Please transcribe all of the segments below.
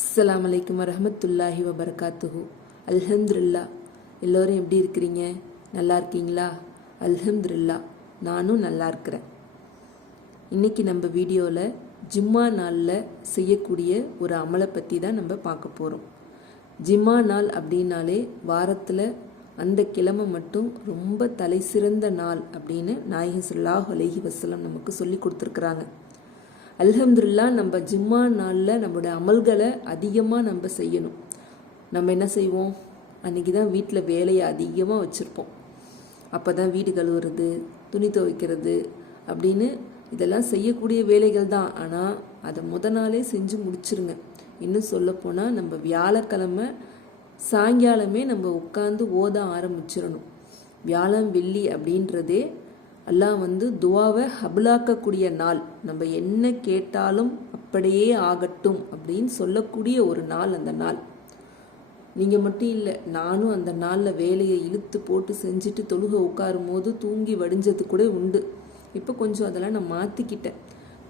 அஸ்ஸலாமு அலைக்கும் வரஹ்மத்துல்லாஹி வபரகாத்துஹு. அல்ஹம்துலில்லா. எல்லோரும் எப்படி இருக்கிறீங்க? நல்லா இருக்கீங்களா? அல்ஹம்துலில்லா, நானும் நல்லா இருக்கிறேன். இன்றைக்கி நம்ம வீடியோவில் ஜும்மா நாளில் செய்யக்கூடிய ஒரு அமலை பற்றி தான் நம்ம பார்க்க போகிறோம். ஜும்மா நாள் அப்படின்னாலே வாரத்தில் அந்த கிழமை மட்டும் ரொம்ப தலை சிறந்த நாள் அப்படின்னு நாயகம் ஸல்லல்லாஹு அலைஹி வஸல்லம் நமக்கு சொல்லி கொடுத்துருக்குறாங்க. அல்ஹம்துலில்லா, நம்ம ஜும்மா நாளில் நம்மளுடைய அமல்களை அதிகமாக நம்ம செய்யணும். நம்ம என்ன செய்வோம்? அன்றைக்கி தான் வீட்டில் வேலையை அதிகமாக வச்சுருப்போம். அப்போ தான் வீடு கழுவுறது, துணி துவைக்கிறது அப்படின்னு இதெல்லாம் செய்யக்கூடிய வேலைகள் தான். ஆனால் அதை நாளே செஞ்சு முடிச்சிருங்க. இன்னும் சொல்லப்போனால் நம்ம வியாழக்கிழமை சாயங்காலமே நம்ம உட்காந்து ஓத ஆரம்பிச்சிடணும். வியாழன் வெள்ளி அப்படின்றதே அல்லாஹ் துவாவை ஹபுலாக்கக்கூடிய நாள். நம்ம என்ன கேட்டாலும் அப்படியே ஆகட்டும் அப்படின்னு சொல்லக்கூடிய ஒரு நாள் அந்த நாள். நீங்கள் மட்டும் இல்லை, நானும் அந்த நாளில் வேலையை இழுத்து போட்டு செஞ்சுட்டு தொழுகை உட்காரும் போது தூங்கி வடிஞ்சது கூட உண்டு. இப்போ கொஞ்சம் அதெல்லாம் நான் மாற்றிக்கிட்டேன்.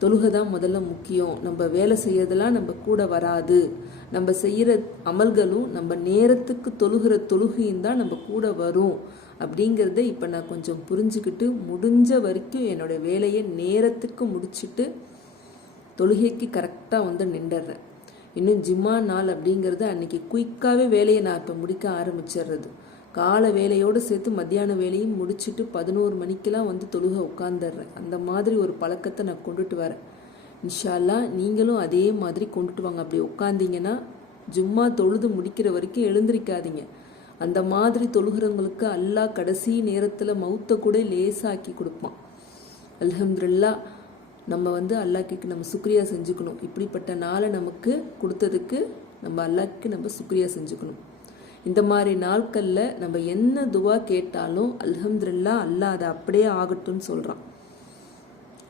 தொழுகை தான் முதல்ல முக்கியம். நம்ம வேலை செய்யறதெல்லாம் நம்ம கூட வராது. நம்ம செய்கிற அமல்களும் நம்ம நேரத்துக்கு தொழுகிற தொழுகையும் தான் நம்ம கூட வரும் அப்படிங்கிறத இப்போ நான் கொஞ்சம் புரிஞ்சுக்கிட்டு முடிஞ்ச வரைக்கும் என்னோடய வேலையை நேரத்துக்கு முடிச்சுட்டு தொழுகைக்கு கரெக்டாக நின்றுடுறேன். இன்னும் ஜும்மா நாள் அப்படிங்கிறது அன்றைக்கி குயிக்காகவே வேலையை நான் இப்போ முடிக்க ஆரம்பிச்சிடுறது. காலை வேலையோடு சேர்த்து மத்தியான வேலையும் முடிச்சுட்டு 11 மணிக்கெலாம் தொழுகை உட்காந்துடுறேன். அந்த மாதிரி ஒரு பழக்கத்தை நான் கொண்டுட்டு வரேன். இன்ஷா அல்லாஹ் நீங்களும் அதே மாதிரி கொண்டுட்டு வாங்க. அப்படி உட்காந்திங்கன்னா ஜும்மா தொழுது முடிக்கிற வரைக்கும் எழுந்திரிக்காதீங்க. அந்த மாதிரி தொழுகிறவங்களுக்கு அல்லாஹ் கடைசி நேரத்தில் மௌத்தை கூட லேசாக்கி கொடுப்பான். அல்ஹம்துலில்லா, நம்ம அல்லாஹ்க்கு நம்ம சுக்ரியா செஞ்சுக்கணும். இப்படிப்பட்ட நாளை நமக்கு கொடுத்ததுக்கு நம்ம அல்லாஹ்க்கு நம்ம சுக்ரியா செஞ்சுக்கணும். இந்த மாதிரி நாட்களில் நம்ம என்ன துவா கேட்டாலும் அல்ஹம்துலில்லா அல்லாஹ் அதை அப்படியே ஆகட்டும்னு சொல்கிறான்.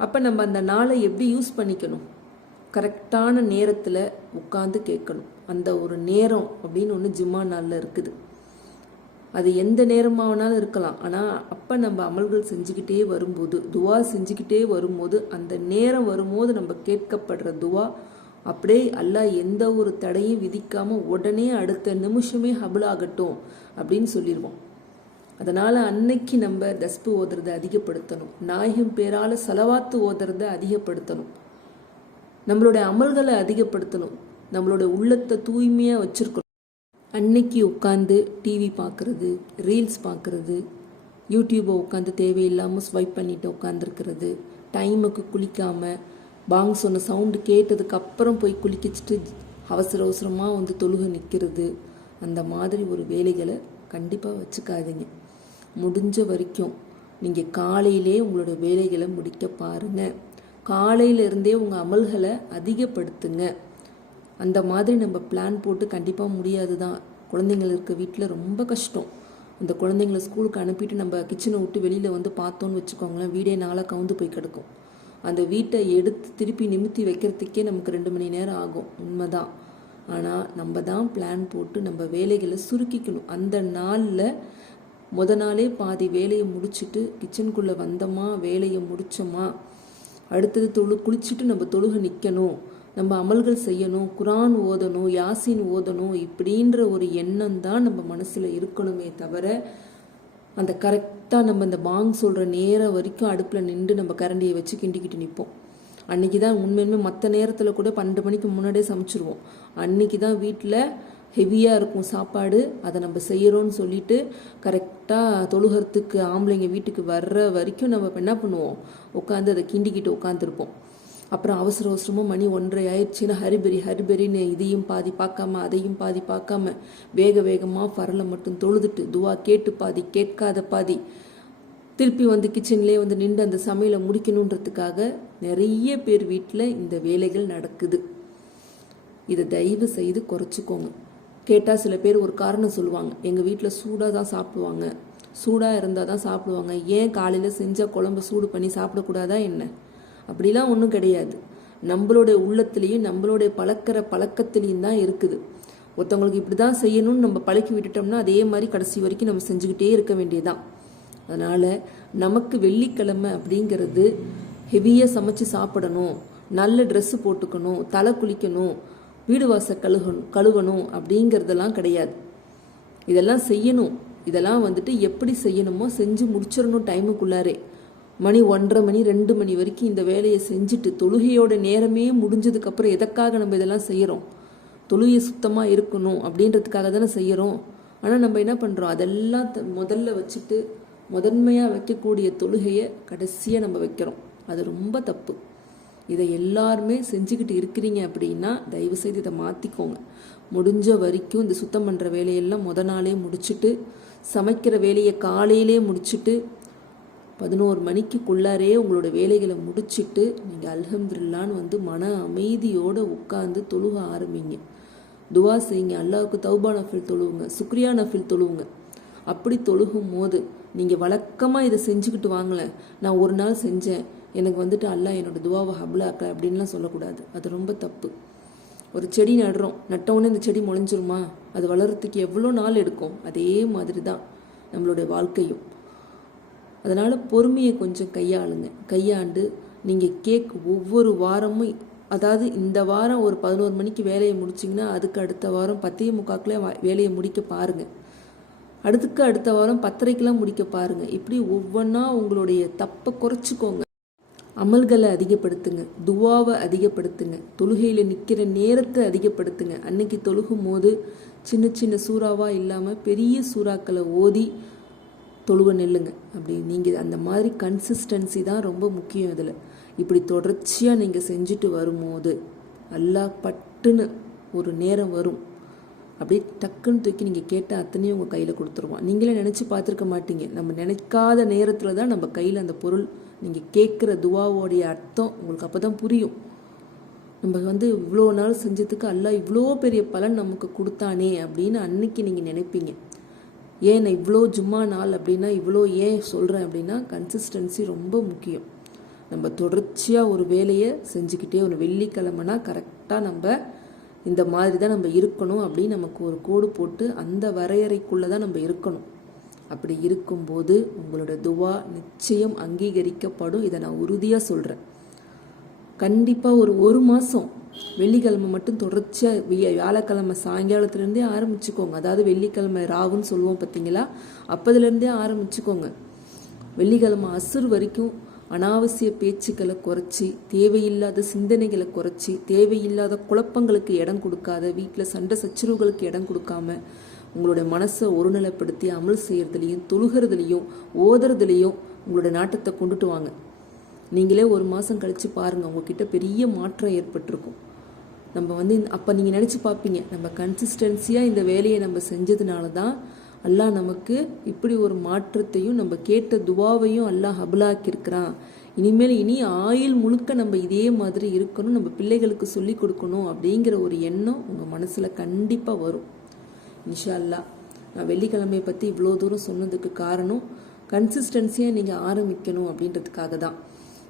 அப்போ நம்ம அந்த நாளை எப்படி யூஸ் பண்ணிக்கணும்? கரெக்டான நேரத்தில் உட்காந்து கேட்கணும். அந்த ஒரு நேரம் அப்படின்னு ஒன்று ஜும்மா நாளில் இருக்குது. அது எந்த நேரமாகனாலும் இருக்கலாம். ஆனால் அப்போ நம்ம அமல்கள் செஞ்சுக்கிட்டே வரும்போது, துவா செஞ்சுக்கிட்டே வரும்போது, அந்த நேரம் வரும்போது நம்ம கேட்கப்படுற துவா அப்படியே அல்லாஹ் எந்த ஒரு தடையும் விதிக்காமல் உடனே அடுத்த நிமிஷமே ஹபுலாகட்டும் அப்படின்னு சொல்லிடுவோம். அதனால் அன்னைக்கு நம்ம தஸ்பு ஓதுறதை அதிகப்படுத்தணும். நாயகம் பேரால் சலவாத்து ஓதுறதை அதிகப்படுத்தணும். நம்மளுடைய அமல்களை அதிகப்படுத்தணும். நம்மளுடைய உள்ளத்தை தூய்மையாக வச்சுருக்கணும். அன்னைக்கு உட்காந்து டிவி பார்க்குறது, ரீல்ஸ் பார்க்குறது, யூடியூப்பை உட்காந்து தேவையில்லாமல் ஸ்வைப் பண்ணிட்டு உட்காந்துருக்கிறது, டைமுக்கு குளிக்காமல் பாங் சொன்ன சவுண்டு கேட்டதுக்கு அப்புறம் போய் குளிக்கிச்சிட்டு அவசர அவசரமாக தொழுகை நிற்கிறது, அந்த மாதிரி ஒரு வேலைகளை கண்டிப்பாக வச்சுக்காதீங்க. முடிஞ்ச வரைக்கும் நீங்கள் காலையிலே உங்களோட வேலைகளை முடிக்க பாருங்கள். காலையிலேருந்தே உங்கள் அமல்களை அதிகப்படுத்துங்க. அந்த மாதிரி நம்ம பிளான் போட்டு கண்டிப்பாக முடியாது தான். குழந்தைங்கள் இருக்க வீட்டில் ரொம்ப கஷ்டம். அந்த குழந்தைங்களை ஸ்கூலுக்கு அனுப்பிட்டு நம்ம கிச்சனை விட்டு வெளியில் பார்த்தோன்னு வச்சுக்கோங்களேன், வீடே நாளாக கவுந்து போய் கிடக்கும். அந்த வீட்டை எடுத்து திருப்பி நிமித்தி வைக்கிறதுக்கே நமக்கு 2 மணி நேரம் ஆகும். உண்மைதான். ஆனால் நம்ம தான் பிளான் போட்டு நம்ம வேலைகளை சுருக்கிக்கணும். அந்த நாளில் நாளே பாதி வேலையை முடிச்சுட்டு கிச்சனுக்குள்ளே வந்தோமா, வேலையை முடித்தோமா, அடுத்தது குளிச்சுட்டு நம்ம தொழுகை நிற்கணும், நம்ம அமல்கள் செய்யணும், குரான் ஓதணும், யாசின் ஓதணும், இப்படின்ற ஒரு எண்ணம் தான் நம்ம மனசில் இருக்கணுமே தவிர அந்த கரெக்டாக நம்ம இந்த பாங் சொல்கிற நேரம் வரைக்கும் அடுப்பில் நின்று நம்ம கரண்டியை வச்சு கிண்டிக்கிட்டு நிற்போம். அன்றைக்கி தான் உண்மையுமே மற்ற நேரத்தில் கூட 12 மணிக்கு முன்னாடியே சமைச்சிருவோம். அன்றைக்கி தான் வீட்டில் ஹெவியாக இருக்கும் சாப்பாடு. அதை நம்ம செய்கிறோன்னு சொல்லிட்டு கரெக்டாக தொழுகிறதுக்கு ஆம்பளைங்க வீட்டுக்கு வர்ற வரைக்கும் நம்ம என்ன பண்ணுவோம்? உட்காந்து அதை கிண்டிக்கிட்டு உட்காந்துருப்போம். அப்புறம் அவசர அவசரமாக மணி 1:30 ஆயிடுச்சுன்னா ஹரிபரின்னு இதையும் பாதி பார்க்காம அதையும் பாதி பார்க்காம வேகமாக ஃபரலை மட்டும் தொழுதுட்டு துவா கேட்டு பாதி கேட்காத பாதி திருப்பி கிச்சன்லேயே நின்று அந்த சமையலை முடிக்கணுன்றதுக்காக நிறைய பேர் வீட்டில் இந்த வேலைகள் நடக்குது. இதை தயவு செய்து குறைச்சிக்கோங்க. கேட்டால் சில பேர் ஒரு காரணம் சொல்லுவாங்க, எங்கள் வீட்டில் சூடாக தான் சாப்பிடுவாங்க, சூடாக இருந்தால் தான் சாப்பிடுவாங்க, ஏன் காலையில் செஞ்ச குழம்பு சூடு பண்ணி சாப்பிடக்கூடாதா என்ன? அப்படிலாம் ஒன்றும் கிடையாது. நம்மளுடைய உள்ளத்துலேயும் நம்மளுடைய பழக்கத்துலேயும் தான் இருக்குது. ஒருத்தவங்களுக்கு இப்படி தான் செய்யணும்னு நம்ம பழக்கி விட்டுட்டோம்னா அதே மாதிரி கடைசி வரைக்கும் நம்ம செஞ்சுக்கிட்டே இருக்க வேண்டியதுதான். அதனால் நமக்கு வெள்ளிக்கிழமை அப்படிங்கிறது ஹெவியாக சமைச்சு சாப்பிடணும், நல்ல ட்ரெஸ்ஸு போட்டுக்கணும், தலை குளிக்கணும், வீடு வாசல் கழுவணும் அப்படிங்கிறதெல்லாம் கிடையாது. இதெல்லாம் செய்யணும். இதெல்லாம் வந்துட்டு எப்படி செய்யணுமோ செஞ்சு முடிச்சிடணும் டைமுக்குள்ளாரே. மணி 1:30 மணி 2 மணி வரைக்கும் இந்த வேலையை செஞ்சுட்டு தொழுகையோட நேரமே முடிஞ்சதுக்கப்புறம் எதற்காக நம்ம இதெல்லாம் செய்கிறோம்? தொழுகை சுத்தமாக இருக்கணும் அப்படின்றதுக்காக தானே செய்கிறோம். ஆனால் நம்ம என்ன பண்ணுறோம், அதெல்லாம் முதல்ல வச்சுட்டு முதன்மையாக வைக்கக்கூடிய தொழுகையை கடைசியாக நம்ம வைக்கிறோம். அது ரொம்ப தப்பு. இதை எல்லாருமே செஞ்சுக்கிட்டு இருக்கிறீங்க அப்படின்னா தயவுசெய்து இதை மாற்றிக்கோங்க. முடிஞ்ச வரைக்கும் இந்த சுத்தம் பண்ணுற வேலையெல்லாம் நாளே முடிச்சுட்டு, சமைக்கிற வேலையை காலையிலே முடிச்சுட்டு 11 மணிக்குள்ளாரே உங்களோட வேலைகளை முடிச்சுட்டு நீங்கள் அல்ஹம்துலில்லான்னு மன அமைதியோடு உட்காந்து தொழுக ஆரம்பிங்க. துவா செய்யுங்க, அல்லாஹ்வுக்கு தௌபா நஃபில் தொழுவுங்க, சுக்ரியா நஃபில் தொழுவுங்க. அப்படி தொழுகும் போது நீங்கள் வழக்கமாக இதை செஞ்சுக்கிட்டு வாங்கலை, நான் ஒரு நாள் செஞ்சேன் எனக்கு அல்லாஹ் என்னோட துவாவை ஹபுலாக்க அப்படின்லாம் சொல்லக்கூடாது. அது ரொம்ப தப்பு. ஒரு செடி நடுறோம், நட்டவுடனே இந்த செடி முளைஞ்சிருமா? அது வளர்கிறதுக்கு எவ்வளோ நாள் எடுக்கும்? அதே மாதிரி தான் நம்மளுடைய வாழ்க்கையும். அதனால் பொறுமையை கொஞ்சம் கையாண்டு நீங்கள் ஒவ்வொரு வாரமும், அதாவது இந்த வாரம் ஒரு 11 மணிக்கு வேலையை முடிச்சிங்கன்னா அதுக்கு அடுத்த வாரம் 10:45 வேலையை முடிக்க பாருங்கள். அடுத்த வாரம் 10:30 முடிக்க பாருங்கள். இப்படி ஒவ்வொன்றா உங்களுடைய தப்பை குறைச்சிக்கோங்க. அமல்களை அதிகப்படுத்துங்க, துவாவை அதிகப்படுத்துங்க, தொழுகையில் நிற்கிற நேரத்தை அதிகப்படுத்துங்க. அன்னைக்கு தொழுகும் போது சின்ன சின்ன சூறாவாக இல்லாமல் பெரிய சூறாக்களை ஓதி தொழுவ நெல்லுங்க. அப்படி நீங்கள் அந்த மாதிரி கன்சிஸ்டன்சி தான் ரொம்ப முக்கியம். இதில் இப்படி தொடர்ச்சியாக நீங்கள் செஞ்சுட்டு வரும்போது அல்லாஹ் பட்டுன்னு ஒரு நேரம் வரும், அப்படியே டக்குன்னு தூக்கி நீங்கள் கேட்ட அத்தனையும் உங்கள் கையில் கொடுத்துருவான். நீங்களே நினச்சி பார்த்துருக்க மாட்டீங்க. நம்ம நினைக்காத நேரத்தில் தான் நம்ம கையில் அந்த பொருள், நீங்கள் கேட்குற துவாவோடைய அர்த்தம் உங்களுக்கு அப்போ தான் புரியும். நம்ம இவ்வளோ நாள் செஞ்சதுக்கு அல்லாஹ் இவ்வளோ பெரிய பலன் நமக்கு கொடுத்தானே அப்படின்னு அன்னைக்கு நீங்கள் நினைப்பீங்க. ஏன் நான் இவ்வளோ ஜும்மா நாள் அப்படின்னா இவ்வளோ ஏன் சொல்கிறேன் அப்படின்னா கன்சிஸ்டன்சி ரொம்ப முக்கியம். நம்ம தொடர்ச்சியாக ஒரு வேலையை செஞ்சுக்கிட்டே ஒரு வெள்ளிக்கிழமைனா கரெக்டாக நம்ம இந்த மாதிரி தான் நம்ம இருக்கணும் அப்படின்னு நமக்கு ஒரு கோடு போட்டு அந்த வரையறைக்குள்ளே தான் நம்ம இருக்கணும். அப்படி இருக்கும்போது உங்களோட துவா நிச்சயம் அங்கீகரிக்கப்படும். இதை நான் உறுதியாக சொல்கிறேன். கண்டிப்பாக ஒரு மாதம் வெள்ளிக்கிழமை மட்டும் தொடர்ச்சியாக வியாழக்கிழமை சாயங்காலத்துலேருந்தே ஆரம்பிச்சுக்கோங்க. அதாவது வெள்ளிக்கிழமை ராவுன்னு சொல்லுவோம் பார்த்தீங்களா, அப்போதுலேருந்தே ஆரம்பிச்சுக்கோங்க. வெள்ளிக்கிழமை அசுர் வரைக்கும் அனாவசிய பேச்சுக்களை குறைச்சி, தேவையில்லாத சிந்தனைகளை குறைச்சி, தேவையில்லாத குழப்பங்களுக்கு இடம் கொடுக்காத, வீட்டில் சண்டை சச்சரவுகளுக்கு இடம் கொடுக்காம உங்களுடைய மனசை ஒருநிலைப்படுத்தி அமல் செய்கிறதுலையும் தொழுகிறதுலையும் ஓதுறதுலையும் உங்களோட நாட்டத்தை கொண்டுட்டு வாங்க. நீங்களே ஒரு மாதம் கழித்து பாருங்கள், உங்ககிட்ட பெரிய மாற்றம் ஏற்பட்டிருக்கும். நம்ம அப்போ நீங்கள் நினச்சி பார்ப்பீங்க, நம்ம கன்சிஸ்டன்சியாக இந்த வேலையை நம்ம செஞ்சதுனால தான் அல்லாஹ் நமக்கு இப்படி ஒரு மாற்றத்தையும் நம்ம கேட்ட துவாவையும் அல்லாஹ் ஹபுலாக்கியிருக்கிறான். இனி ஆயுள் முழுக்க நம்ம இதே மாதிரி இருக்கணும், நம்ம பிள்ளைகளுக்கு சொல்லி கொடுக்கணும் அப்படிங்கிற ஒரு எண்ணம் உங்கள் மனசில் கண்டிப்பாக வரும். இன்ஷா அல்லாஹ். நான் வெள்ளிக்கிழமையை பற்றி இவ்வளோ தூரம் சொன்னதுக்கு காரணம் கன்சிஸ்டன்சியாக நீங்கள் ஆரம்பிக்கணும் அப்படின்றதுக்காக தான்.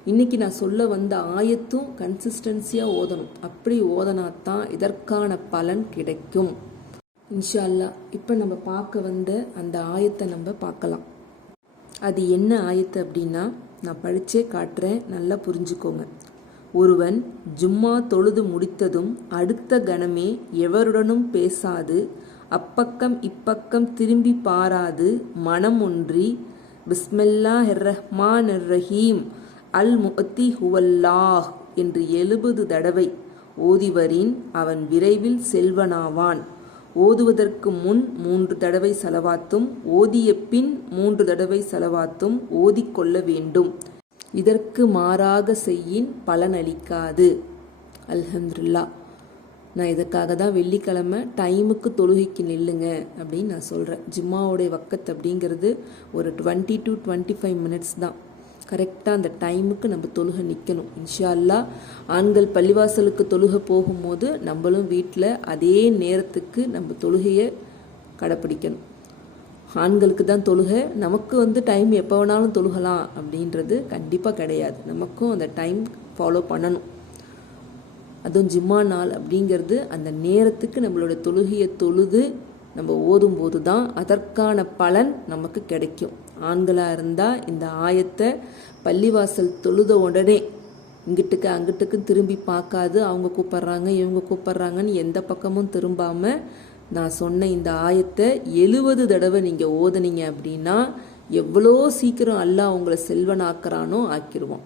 இன்றைக்கி நான் சொல்ல வந்த ஆயத்தும் கன்சிஸ்டன்சியாக ஓதணும். அப்படி ஓதனாத்தான் இதற்கான பலன் கிடைக்கும் இன்ஷா அல்லாஹ். இப்போ நம்ம பார்க்க வந்த அந்த ஆயத்தை நம்ம பார்க்கலாம். அது என்ன ஆயத்து அப்படின்னா நான் படித்தே காட்டுறேன், நல்லா புரிஞ்சுக்கோங்க. ஒருவன் ஜும்மா தொழுது முடித்ததும் அடுத்த கணமே எவருடனும் பேசாது, அப்பக்கம் இப்பக்கம் திரும்பி பாராது, மனம் ஒன்றி பிஸ்மில்லாஹிர் ரஹ்மானிர் ரஹீம் அல் முஅத்தி ஹுவல்லாஹ் என்று 70 தடவை ஓதிவரின் அவன் விரைவில் செல்வனாவான். ஓதுவதற்கு முன் 3 தடவை சலவாத்தும் ஓதிய பின் 3 தடவை சலவாத்தும் ஓதிக்கொள்ள வேண்டும். இதற்கு மாறாக செய்யின் பலனளிக்காது. அல்ஹம்துலில்லாஹ். நான் இதுக்காக தான் வெள்ளிக்கிழமை டைமுக்கு தொழுகைக்கு நில்லுங்க அப்படின்னு நான் சொல்கிறேன். ஜும்மாவோடைய வக்கத் அப்படிங்கிறது ஒரு 20 to 25 மினிட்ஸ் தான். கரெக்டாக அந்த டைமுக்கு நம்ம தொழுகை நிற்கணும். இன்ஷா அல்லாஹ். ஆண்கள் பள்ளிவாசலுக்கு தொழுகை போகும்போது நம்மளும் வீட்டில் அதே நேரத்துக்கு நம்ம தொழுகையை கடைப்பிடிக்கணும். ஆண்களுக்கு தான் தொழுகை, நமக்கு டைம் எப்போ வேணாலும் தொழுகலாம் அப்படின்றது கண்டிப்பாக கிடையாது. நமக்கும் அந்த டைம் ஃபாலோ பண்ணணும். அதுவும் ஜும்மா நாள் அப்படிங்கிறது அந்த நேரத்துக்கு நம்மளோட தொழுகையை தொழுது நம்ம ஓதும்போது தான் அதற்கான பலன் நமக்கு கிடைக்கும். ஆண்களாக இருந்தால் இந்த ஆயத்தை பள்ளிவாசல் தொழுத உடனே இங்கிட்டுக்கு அங்கிட்டுக்கும் திரும்பி பார்க்காது. அவங்க கூப்பிட்றாங்க இவங்க கூப்பிட்றாங்கன்னு எந்த பக்கமும் திரும்பாமல் நான் சொன்ன இந்த ஆயத்தை 70 தடவை நீங்கள் ஓதுனீங்க அப்படின்னா எவ்வளோ சீக்கிரம் அல்லாஹ் உங்களை செல்வனாக்குறானோ ஆக்கிடுவோம்.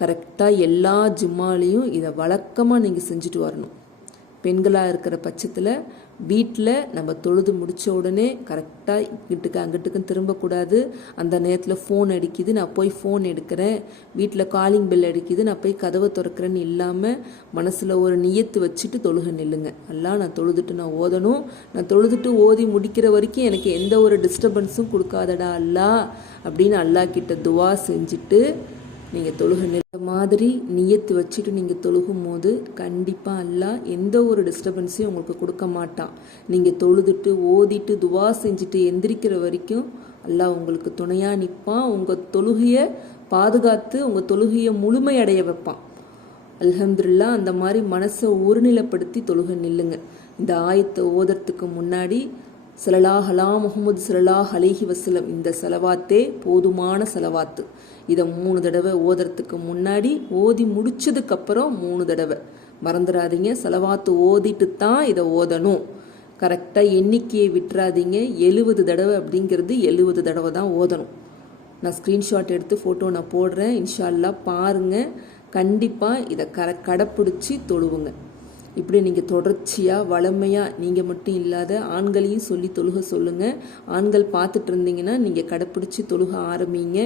கரெக்டாக எல்லா ஜும்மாலையும் இதை வழக்கமாக நீங்கள் செஞ்சுட்டு வரணும். பெண்களாக இருக்கிற பட்சத்தில் வீட்டில் நம்ம தொழுது முடித்த உடனே கரெக்டாக இங்கிட்டுக்கு அங்கிட்டுக்கும் திரும்பக்கூடாது. அந்த நேரத்தில் ஃபோன் அடிக்குது, நான் போய் ஃபோன் எடுக்கிறேன், வீட்டில் காலிங் பெல் அடிக்குது, நான் போய் கதவை திறக்கிறேன்னு இல்லாமல் மனசில் ஒரு நியத்து வச்சுட்டு தொழுக நில்லுங்க. எல்லாம் நான் தொழுதுட்டு நான் ஓதணும், நான் தொழுதுட்டு ஓதி முடிக்கிற வரைக்கும் எனக்கு எந்த ஒரு டிஸ்டர்பன்ஸும் கொடுக்காதடா அல்லா அப்படின்னு அல்லாஹ் கிட்ட துவா செஞ்சுட்டு நீங்கள் தொழுக நில மாதிரி நியத்து வச்சுட்டு நீங்கள் தொழுகும் போது கண்டிப்பாக அல்லாஹ் எந்த ஒரு டிஸ்டர்பன்ஸையும் உங்களுக்கு கொடுக்க மாட்டான். நீங்கள் தொழுதுட்டு ஓதிட்டு துவா செஞ்சுட்டு எந்திரிக்கிற வரைக்கும் அல்லாஹ் உங்களுக்கு துணையாக நிற்பான். உங்கள் தொழுகையை பாதுகாத்து உங்கள் தொழுகையை முழுமையடைய வைப்பான். அல்ஹம்துலில்லாஹ். அந்த மாதிரி மனசை ஒருநிலைப்படுத்தி தொழுக நில்லுங்க. இந்த ஆயத்தை ஓதுறதுக்கு முன்னாடி ஸல்லல்லாஹு அலா முஹம்மது ஸல்லல்லாஹு அலைஹி வஸல்லம் இந்த செலவாத்தே போதுமான செலவாத்து. இதை 3 தடவை ஓதுறதுக்கு முன்னாடி ஓதி முடிச்சதுக்கப்புறம் 3 தடவை மறந்துடாதீங்க. செலவாத்து ஓதிட்டு தான் இதை ஓதணும். கரெக்டாக எண்ணிக்கையை விட்டுறாதீங்க. 70 தடவை அப்படிங்கிறது 70 தடவை தான் ஓதணும். நான் ஸ்க்ரீன்ஷாட் எடுத்து ஃபோட்டோ நான் போடுறேன். இன்ஷா அல்லாஹ் பாருங்கள். கண்டிப்பாக இதை கடைப்பிடிச்சி தொழுவுங்க. இப்படி நீங்கள் தொடர்ச்சியாக வளமையாக நீங்கள் மட்டும் இல்லாத ஆண்களையும் சொல்லி தொழுக சொல்லுங்கள். ஆண்கள் பார்த்துட்டு இருந்தீங்கன்னா நீங்கள் கடைப்பிடிச்சி தொழுக ஆரம்பிங்க.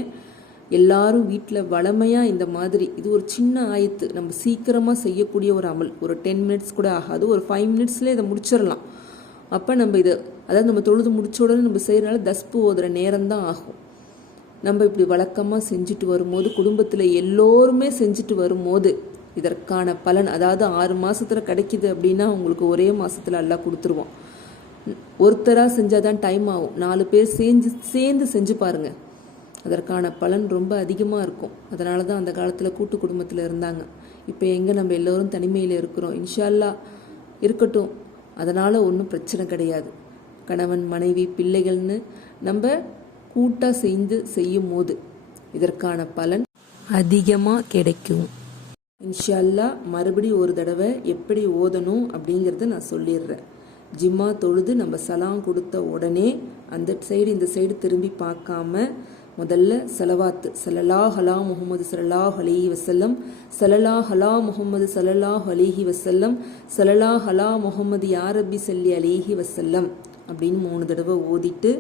எல்லாரும் வீட்டில் வளமையாக இந்த மாதிரி இது ஒரு சின்ன ஆயத்து, நம்ம சீக்கிரமாக செய்யக்கூடிய ஒரு அமல். ஒரு 10 மினிட்ஸ் கூட ஆகாது, ஒரு 5 மினிட்ஸ்லேயே இதை முடிச்சிடலாம். அப்போ நம்ம இதை அதாவது நம்ம தொழுது முடிச்ச உடனே நம்ம செய்கிறனால தஸ்பு ஓதுற நேரம்தான் ஆகும். நம்ம இப்படி வழக்கமாக செஞ்சுட்டு வரும்போது குடும்பத்தில் எல்லோருமே செஞ்சுட்டு வரும்போது இதற்கான பலன் அதாவது 6 மாதத்தில் கிடைக்கிது அப்படின்னா உங்களுக்கு ஒரே மாதத்தில் எல்லாம் கொடுத்துருவோம். ஒருத்தராக செஞ்சால் தான் டைம் ஆகும். 4 பேர் சேர்ந்து செஞ்சு பாருங்கள். அதற்கான பலன் ரொம்ப அதிகமாக இருக்கும். அதனால தான் அந்த காலத்தில் கூட்டு குடும்பத்தில் இருந்தாங்க. இப்போ எங்கே நம்ம எல்லோரும் தனிமையில் இருக்கிறோம். இன்ஷா அல்லாஹ் இருக்கட்டும், அதனால் ஒன்றும் பிரச்சனை கிடையாது. கணவன் மனைவி பிள்ளைகள்னு நம்ம கூட்டாக சேர்ந்து செய்யும் போது இதற்கான பலன் அதிகமாக கிடைக்கும். இன்ஷா அல்லாஹ் மறுபடியும் ஒரு தடவை எப்படி ஓதணும் அப்படிங்கிறத நான் சொல்லிடுறேன். ஜிம்மா தொழுது நம்ம சலாம் கொடுத்த உடனே அந்த சைடு இந்த சைடு திரும்பி பார்க்காம முதல்ல செலவாத்து ஸல்லல்லாஹு அலா முஹம்மது ஸல்லல்லாஹு அலைஹி வஸல்லம், ஸல்லல்லாஹு அலா முஹம்மது ஸல்லல்லாஹு அலைஹி வஸல்லம், ஸல்லல்லாஹு அலா முஹம்மது யா ரப்பி ஸல்லி அலைஹி வஸல்லம் அப்படின்னு 3 தடவை ஓதிட்டு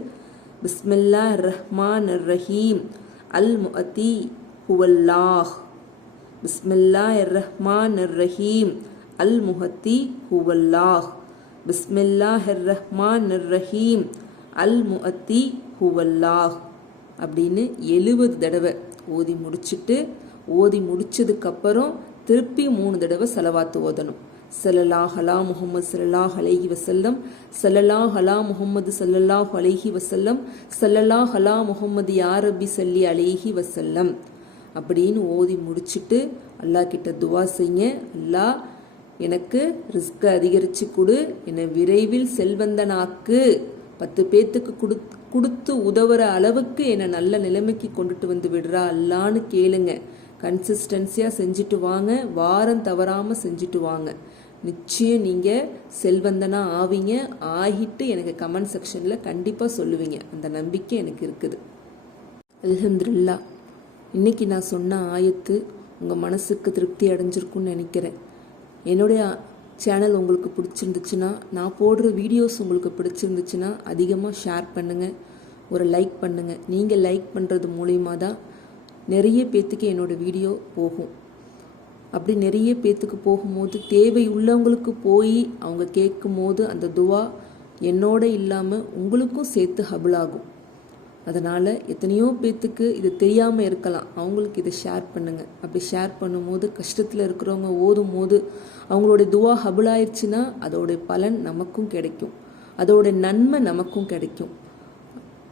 பிஸ்மில்லாஹிர் ரஹ்மானிர் ரஹீம் அல் முஅத்தி ஹுவல்லாஹ், பிஸ்மில்லாஹிர் ரஹ்மானிர் ரஹீம் அல் முஹத்தி ஹுவல்லாஹ், பிஸ்மில்லாஹிர் ரஹ்மானிர் ரஹீம் அல் முஅத்தி ஹுவல்லாஹ் அப்படின்னு 70 தடவை ஓதி முடிச்சுட்டு ஓதி முடிச்சதுக்கப்புறம் திருப்பி 3 தடவை செலவாத்து ஓதணும். ஸல்லல்லாஹு அலா முஹம்மது ஸல்லல்லாஹு அலைஹி வஸல்லம், ஸல்லல்லாஹு அலா முஹம்மது ஸல்லல்லாஹு அலைஹி வஸல்லம், ஸல்லல்லாஹு அலா முஹம்மது யா ரப்பி ஸல்லி அலைஹி வஸல்லம் அப்படின்னு ஓதி முடிச்சுட்டு அல்லாஹ் கிட்ட துவா செய்யுங்க. அல்லாஹ் எனக்கு ரிஸ்கை அதிகரித்து கொடு, என்னை விரைவில் செல்வந்தனாக்கு, 10 பேத்துக்கு கொடுத்து உதவுற அளவுக்கு என்னை நல்ல நிலைமைக்கு கொண்டுட்டு வந்து விடுறா அல்லான்னு கேளுங்க. கன்சிஸ்டன்சியாக செஞ்சுட்டு வாங்க, வாரம் தவறாமல் செஞ்சுட்டு வாங்க. நிச்சயம் நீங்கள் செல்வந்தனாக ஆவீங்க. ஆகிட்டு எனக்கு கமெண்ட் செக்ஷனில் கண்டிப்பாக சொல்லுவீங்க. அந்த நம்பிக்கை எனக்கு இருக்குது. அல்ஹம்துலில்லாஹ். இன்றைக்கி நான் சொன்ன ஆயத்து உங்கள் மனசுக்கு திருப்தி அடைஞ்சிருக்குன்னு நினைக்கிறேன். என்னுடைய சேனல் உங்களுக்கு பிடிச்சிருந்துச்சுன்னா, நான் போடுற வீடியோஸ் உங்களுக்கு பிடிச்சிருந்துச்சுன்னா அதிகமாக ஷேர் பண்ணுங்கள், ஒரு லைக் பண்ணுங்கள். நீங்கள் லைக் பண்ணுறது மூலிமா தான் நிறைய பேத்துக்கு என்னோடய வீடியோ போகும். அப்படி நிறைய பேத்துக்கு போகும்போது தேவை உள்ளவங்களுக்கு போய் அவங்க கேட்கும் போது அந்த துவா என்னோட இல்லாமல் உங்களுக்கும் சேர்த்து ஹபிளாகும். அதனால் எத்தனையோ பேத்துக்கு இது தெரியாமல் இருக்கலாம், அவங்களுக்கு இதை ஷேர் பண்ணுங்கள். அப்படி ஷேர் பண்ணும்போது கஷ்டத்தில் இருக்கிறவங்க ஓதும் போது அவங்களுடைய துவா ஹபிளாயிடுச்சுன்னா அதோடைய பலன் நமக்கும் கிடைக்கும், அதோட நன்மை நமக்கும் கிடைக்கும்.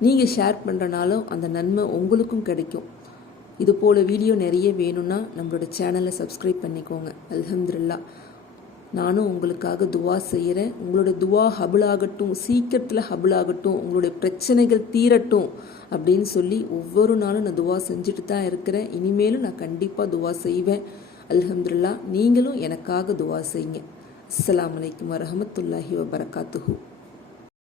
நீங்கள் ஷேர் பண்ணுறனாலும் அந்த நன்மை உங்களுக்கும் கிடைக்கும். இது போல் வீடியோ நிறைய வேணும்னா நம்மளோட சேனலை சப்ஸ்கிரைப் பண்ணிக்கோங்க. அல்ஹம்துலில்லாஹ். நானும் உங்களுக்காக துவா செய்கிறேன். உங்களுடைய துவா ஹபுலாகட்டும், சீக்கிரத்தில் ஹபுலாகட்டும், உங்களுடைய பிரச்சனைகள் தீரட்டும் அப்படின்னு சொல்லி ஒவ்வொரு நாளும் நான் துவா செஞ்சுட்டு தான் இருக்கிறேன். இனிமேலும் நான் கண்டிப்பாக துவா செய்வேன். அல்ஹம்துலில்லாஹ். நீங்களும் எனக்காக துவா செய்யுங்க. அஸ்ஸலாமு அலைக்கும் வரஹமத்துல்லாஹி வபரகாத்துஹு.